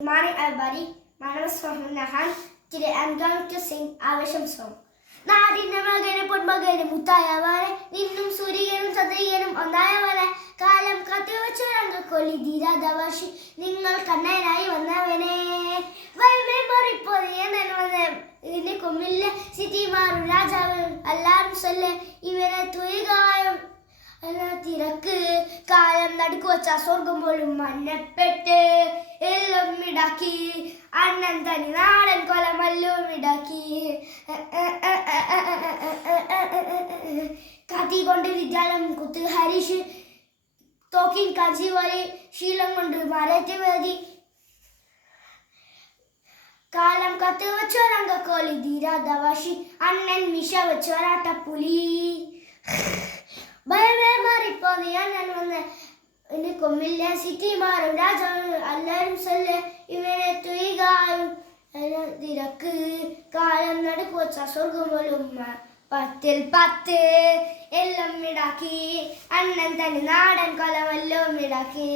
Good morning, everybody. My name is Fahim Nahan. Today I'm going to sing Avesham song. നാടിന്റെ മകന് പൊന്മകന് മുത്തായവനെ നിന്നും സൂര്യനും ചന്ദ്രികനും ഒന്നായവനെ കാലം കത്തിവച്ചൊരങ്കൊല്ലി ധീരാദവാശി നിങ്ങൾ കണ്ണനായി വന്നവനെ ഇതിന്റെ കൊമ്മില്ല സിറ്റി മാറും രാജാവ് എല്ലാരും ചൊല്ലെ ഇവനെ തുയകായം തിരക്ക് കാലം നടുക്ക് വച്ച സ്വർഗം പോലും മഞ്ഞപ്പെട്ട് എല്ലാം ഇടാക്കി അണ്ണൻ തനി നാടൻ കൊലമല്ലും ഇടാക്കി കത്തി കൊണ്ട് വിദ്യാലയം കുത്ത് ഹരീഷ് തോക്കിൻ കാഞ്ചി വഴി ശീലം കൊണ്ട് മരറ്റ് വേദി കാലം കത്ത് വെച്ചൊരങ്കോലി ധീരാദവാശി അണ്ണൻ മിഷ വെച്ചൊരാട്ടപ്പുലി ഭയമേ മാറിപ്പോ ഞാൻ വന്ന് എന്നെ കൊമ്മില്ല സിറ്റി മാറും രാജാവ് എല്ലാരും ചൊല്ലെ ഇവനെ തുയകായും തിരക്ക് കാലം നടുക്ക് വച്ച സ്വർഗം പോലും 10 എല്ലാം ഇടാക്കി അണ്ണൻ തന്നെ നാടൻ കൊലമെല്ലാം ഇടാക്കി